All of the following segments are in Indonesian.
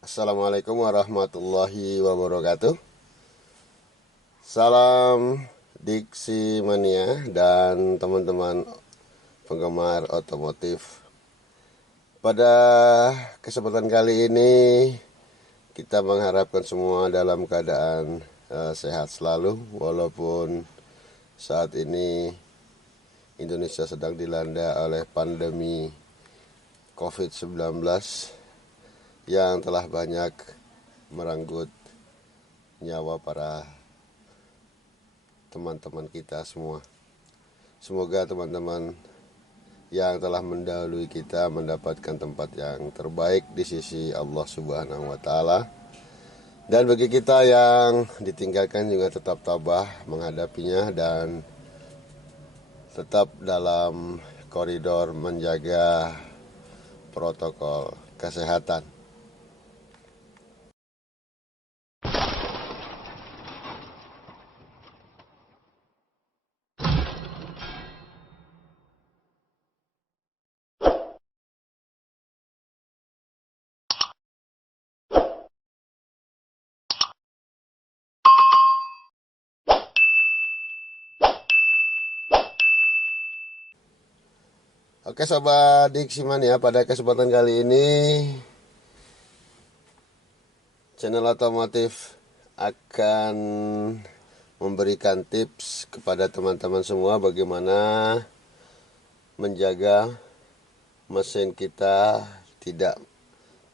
Assalamualaikum warahmatullahi wabarakatuh. Salam Diksi Mania dan teman-teman penggemar otomotif. Pada kesempatan kali ini kita mengharapkan semua dalam keadaan sehat selalu, walaupun saat ini Indonesia sedang dilanda oleh pandemi COVID-19 yang telah banyak merenggut nyawa para teman-teman kita semua. Semoga teman-teman yang telah mendahului kita mendapatkan tempat yang terbaik di sisi Allah Subhanahu wa taala. Dan bagi kita yang ditinggalkan juga tetap tabah menghadapinya dan tetap dalam koridor menjaga protokol kesehatan. Oke Sobat Diksiman ya, pada kesempatan kali ini channel otomotif akan memberikan tips kepada teman-teman semua bagaimana menjaga mesin kita tidak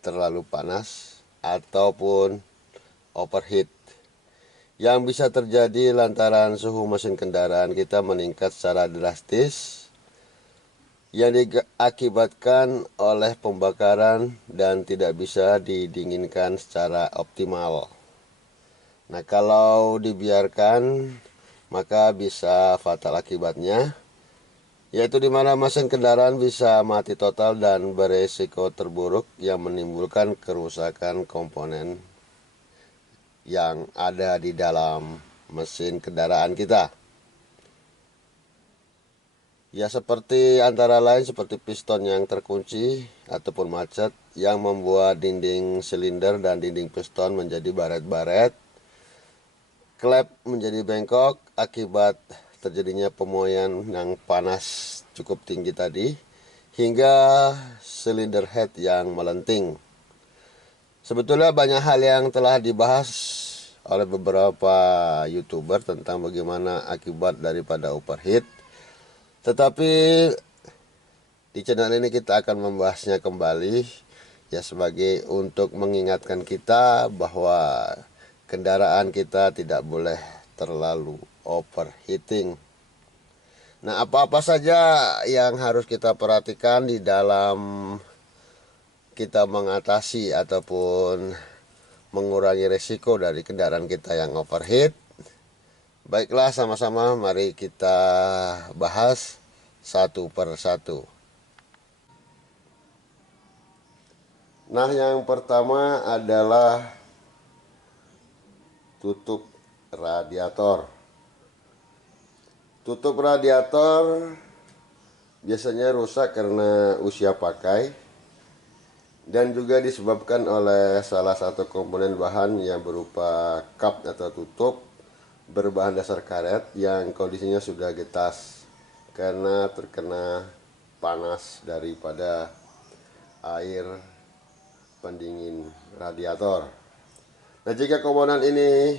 terlalu panas ataupun overheat yang bisa terjadi lantaran suhu mesin kendaraan kita meningkat secara drastis yang diakibatkan oleh pembakaran dan tidak bisa didinginkan secara optimal. Nah, kalau dibiarkan maka bisa fatal akibatnya, yaitu di mana mesin kendaraan bisa mati total dan beresiko terburuk yang menimbulkan kerusakan komponen yang ada di dalam mesin kendaraan kita. Ya, seperti antara lain seperti piston yang terkunci ataupun macet yang membuat dinding silinder dan dinding piston menjadi baret-baret, klep menjadi bengkok akibat terjadinya pemoian yang panas cukup tinggi tadi, hingga silinder head yang melenting. Sebetulnya banyak hal yang telah dibahas oleh beberapa YouTuber tentang bagaimana akibat daripada overheat. Tetapi di channel ini kita akan membahasnya kembali ya, sebagai untuk mengingatkan kita bahwa kendaraan kita tidak boleh terlalu overheating. Nah, apa-apa saja yang harus kita perhatikan di dalam kita mengatasi ataupun mengurangi risiko dari kendaraan kita yang overheat? Baiklah, sama-sama mari kita bahas satu per satu. Nah, yang pertama adalah tutup radiator. Tutup radiator biasanya rusak karena usia pakai dan juga disebabkan oleh salah satu komponen bahan yang berupa kap atau tutup berbahan dasar karet yang kondisinya sudah getas karena terkena panas daripada air pendingin radiator. Nah, jika komponen ini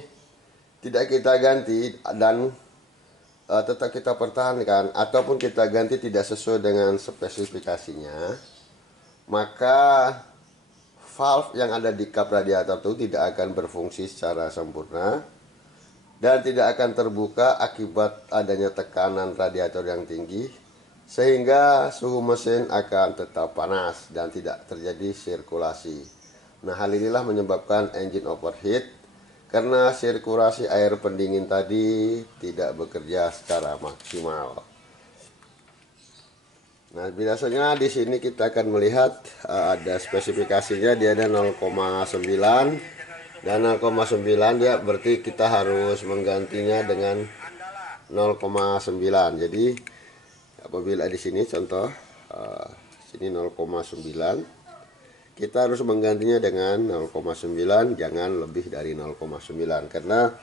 tidak kita ganti dan tetap kita pertahankan ataupun kita ganti tidak sesuai dengan spesifikasinya, maka valve yang ada di kap radiator itu tidak akan berfungsi secara sempurna dan tidak akan terbuka akibat adanya tekanan radiator yang tinggi, sehingga suhu mesin akan tetap panas dan tidak terjadi sirkulasi. Nah, hal inilah menyebabkan engine overheat karena sirkulasi air pendingin tadi tidak bekerja secara maksimal. Nah, biasanya di sini kita akan melihat ada spesifikasinya, dia ada 0,9 dan 0,9 dia berarti kita harus menggantinya dengan 0,9. Jadi apabila di sini contoh sini 0,9, kita harus menggantinya dengan 0,9, jangan lebih dari 0,9, karena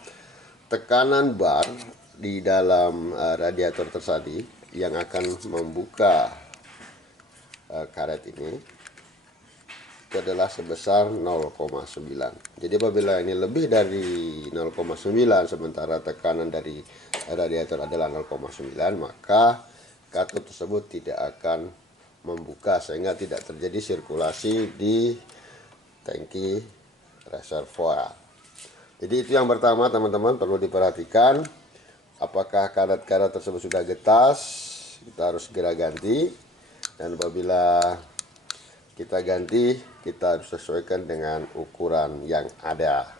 tekanan bar di dalam radiator tersadi yang akan membuka karet ini itu adalah sebesar 0,9. Jadi apabila ini lebih dari 0,9 sementara tekanan dari radiator adalah 0,9, maka katup tersebut tidak akan membuka sehingga tidak terjadi sirkulasi di tangki reservoir. Jadi itu yang pertama teman-teman, perlu diperhatikan apakah karet-karet tersebut sudah getas, kita harus segera ganti, dan apabila kita ganti kita harus sesuaikan dengan ukuran yang ada.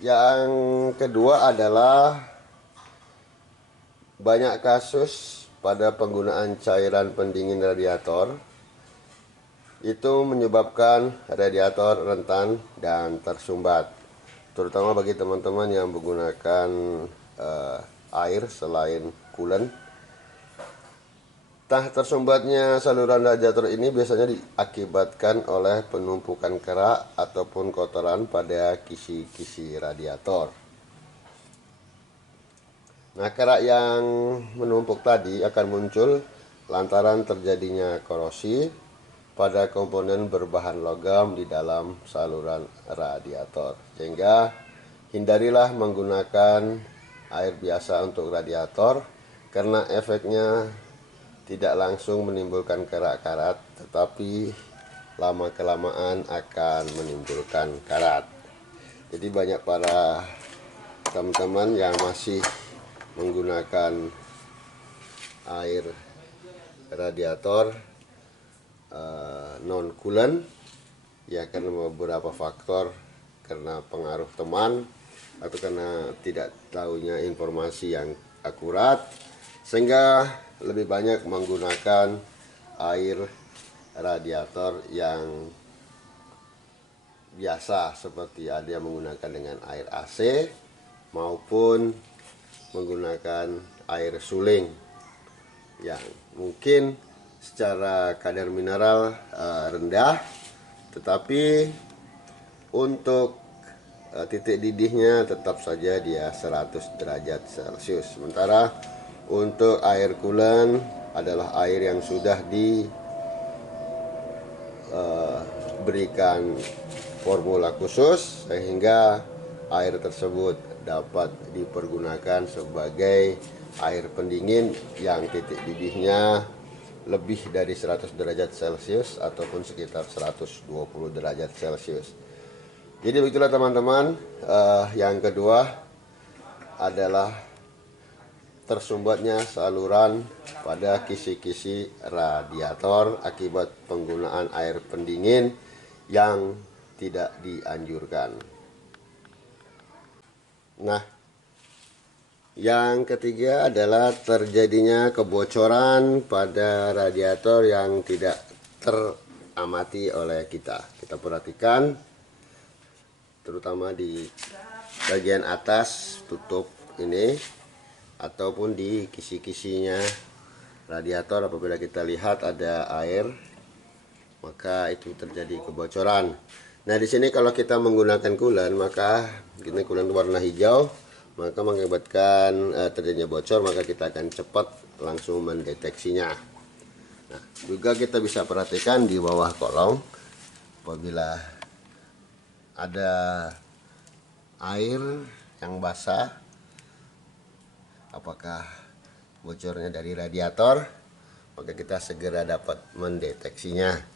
Yang kedua adalah banyak kasus pada penggunaan cairan pendingin radiator itu menyebabkan radiator rentan dan tersumbat, terutama bagi teman-teman yang menggunakan air selain coolant. Tersumbatnya saluran radiator ini biasanya diakibatkan oleh penumpukan kerak ataupun kotoran pada kisi-kisi radiator. Nah, kerak yang menumpuk tadi akan muncul lantaran terjadinya korosi pada komponen berbahan logam di dalam saluran radiator. Sehingga hindarilah menggunakan air biasa untuk radiator karena efeknya tidak langsung menimbulkan kerak-karat, tetapi lama-kelamaan akan menimbulkan karat. Jadi banyak para teman-teman yang masih menggunakan air radiator non coolant ya, karena beberapa faktor, karena pengaruh teman atau karena tidak tahunya informasi yang akurat, sehingga lebih banyak menggunakan air radiator yang biasa, seperti ada yang menggunakan dengan air AC maupun menggunakan air suling yang mungkin secara kadar mineral rendah, tetapi untuk titik didihnya tetap saja dia 100 derajat Celcius. Sementara untuk air coolant adalah air yang sudah diberikan formula khusus sehingga air tersebut dapat dipergunakan sebagai air pendingin yang titik didihnya lebih dari 100 derajat Celcius ataupun sekitar 120 derajat Celcius. Jadi begitulah teman-teman. Yang kedua adalah tersumbatnya saluran pada kisi-kisi radiator akibat penggunaan air pendingin yang tidak dianjurkan. Nah, yang ketiga adalah terjadinya kebocoran pada radiator yang tidak teramati oleh kita. Kita perhatikan terutama di bagian atas tutup ini ataupun di kisi-kisinya radiator. Apabila kita lihat ada air, maka itu terjadi kebocoran. Nah, di sini kalau kita menggunakan coolant, maka ini coolant warna hijau, maka mengakibatkan terjadinya bocor, maka kita akan cepat langsung mendeteksinya. Nah, juga kita bisa perhatikan di bawah kolong, apabila ada air yang basah, apakah bocornya dari radiator, maka kita segera dapat mendeteksinya.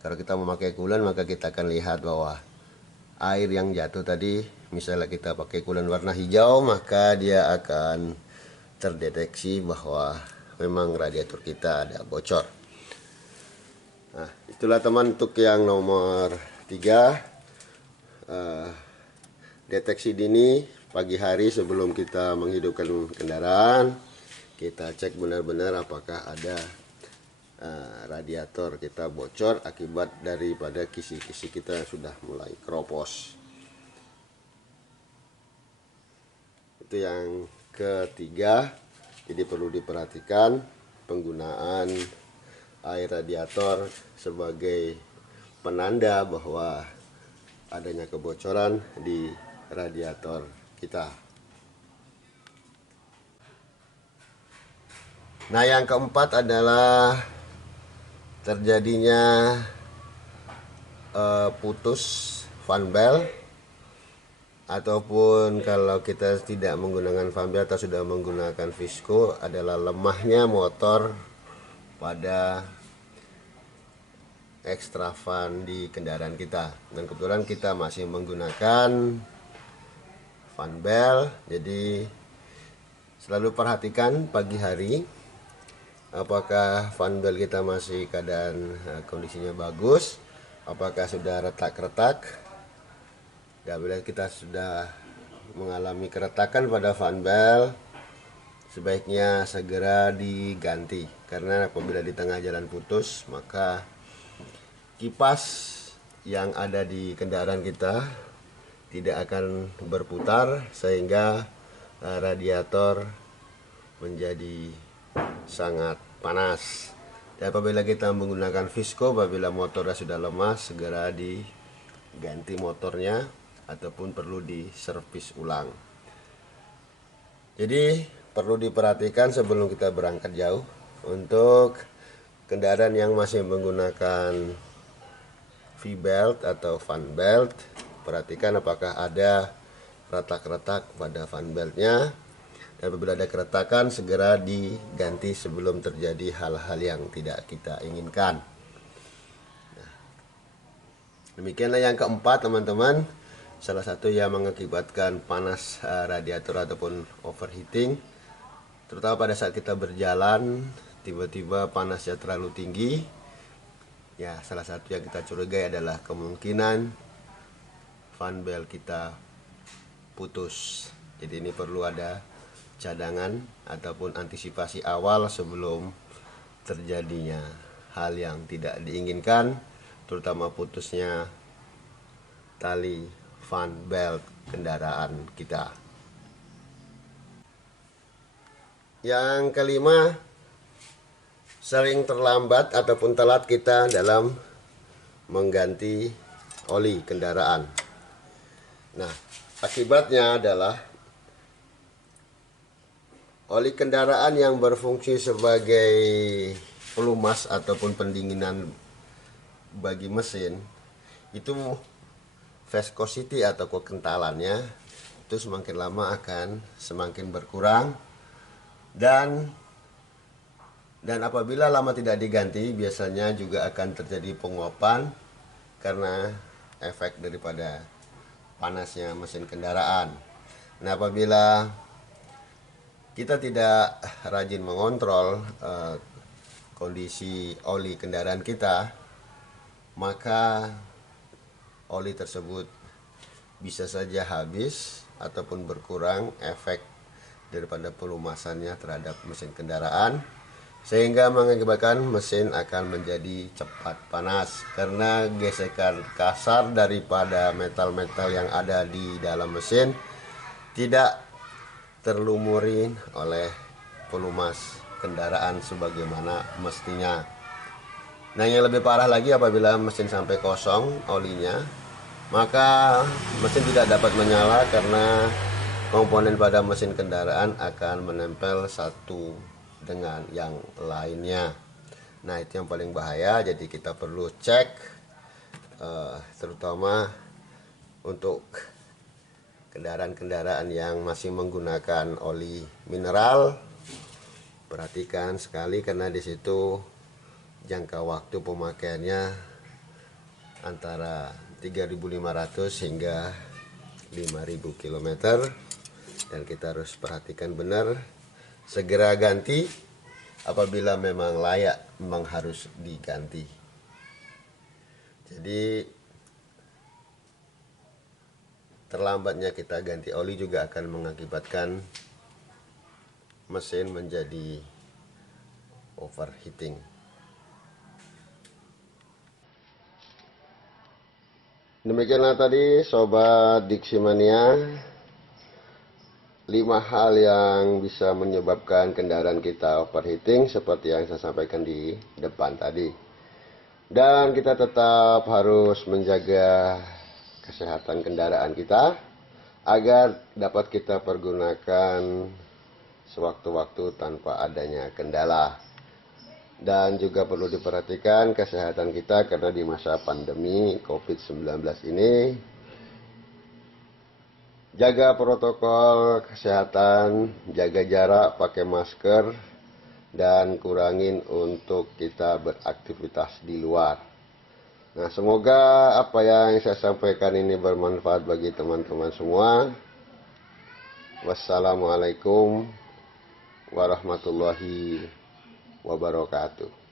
Kalau kita memakai coolant, maka kita akan lihat bahwa air yang jatuh tadi, misalnya kita pakai coolant warna hijau, maka dia akan terdeteksi bahwa memang radiator kita ada bocor. Nah, itulah teman untuk yang nomor 3, deteksi dini pagi hari sebelum kita menghidupkan kendaraan. Kita cek benar-benar apakah ada radiator kita bocor akibat daripada kisi-kisi kita yang sudah mulai keropos. Itu yang ketiga. Jadi perlu diperhatikan penggunaan air radiator sebagai penanda bahwa adanya kebocoran di radiator kita. Nah, yang keempat adalah terjadinya putus fan belt, ataupun kalau kita tidak menggunakan fan belt atau sudah menggunakan visco, adalah lemahnya motor pada ekstra fan di kendaraan kita. Dan kebetulan kita masih menggunakan fan belt, jadi selalu perhatikan pagi hari apakah fan belt kita masih keadaan kondisinya bagus, apakah sudah retak-retak. Ya, bila kita sudah mengalami keretakan pada fan belt, sebaiknya segera diganti, karena apabila di tengah jalan putus, maka kipas yang ada di kendaraan kita tidak akan berputar sehingga radiator menjadi sangat panas. Dan apabila kita menggunakan visco, apabila motornya sudah lemah, segera diganti motornya ataupun perlu diservis ulang. Jadi perlu diperhatikan sebelum kita berangkat jauh. Untuk kendaraan yang masih menggunakan V-belt atau fan belt, perhatikan apakah ada retak-retak pada fan beltnya. Dan apabila ada keretakan, segera diganti sebelum terjadi hal-hal yang tidak kita inginkan. Nah, demikianlah yang keempat, teman-teman. Salah satu yang mengakibatkan panas radiator ataupun overheating, terutama pada saat kita berjalan, tiba-tiba panasnya terlalu tinggi. Ya, salah satu yang kita curigai adalah kemungkinan fan belt kita putus. Jadi ini perlu ada cadangan ataupun antisipasi awal sebelum terjadinya hal yang tidak diinginkan, terutama putusnya tali fan belt kendaraan kita. Yang kelima, sering terlambat ataupun telat kita dalam mengganti oli kendaraan. Nah, akibatnya adalah oli kendaraan yang berfungsi sebagai pelumas ataupun pendinginan bagi mesin, itu viscosity atau kekentalannya itu semakin lama akan semakin berkurang, dan apabila lama tidak diganti, biasanya juga akan terjadi penguapan karena efek daripada panasnya mesin kendaraan. Nah, apabila kita tidak rajin mengontrol kondisi oli kendaraan kita, maka oli tersebut bisa saja habis ataupun berkurang efek daripada pelumasannya terhadap mesin kendaraan, sehingga mengakibatkan mesin akan menjadi cepat panas karena gesekan kasar daripada metal-metal yang ada di dalam mesin tidak terlumurin oleh pelumas kendaraan sebagaimana mestinya. Nah, yang lebih parah lagi, apabila mesin sampai kosong olinya, maka mesin tidak dapat menyala karena komponen pada mesin kendaraan akan menempel satu dengan yang lainnya. Nah, itu yang paling bahaya. Jadi kita perlu cek terutama untuk kendaraan-kendaraan yang masih menggunakan oli mineral. Perhatikan sekali karena di situ jangka waktu pemakaiannya antara 3.500 hingga 5.000 km, dan kita harus perhatikan benar, segera ganti apabila memang layak, memang harus diganti. Jadi terlambatnya kita ganti oli juga akan mengakibatkan mesin menjadi overheating. Demikianlah tadi Sobat Diximania, 5 hal yang bisa menyebabkan kendaraan kita overheating seperti yang saya sampaikan di depan tadi. Dan kita tetap harus menjaga kesehatan kendaraan kita agar dapat kita pergunakan sewaktu-waktu tanpa adanya kendala. Dan juga perlu diperhatikan kesehatan kita karena di masa pandemi COVID-19 ini, jaga protokol kesehatan, jaga jarak, pakai masker, dan kurangin untuk kita beraktivitas di luar. Nah, semoga apa yang saya sampaikan ini bermanfaat bagi teman-teman semua. Wassalamualaikum warahmatullahi wabarakatuh.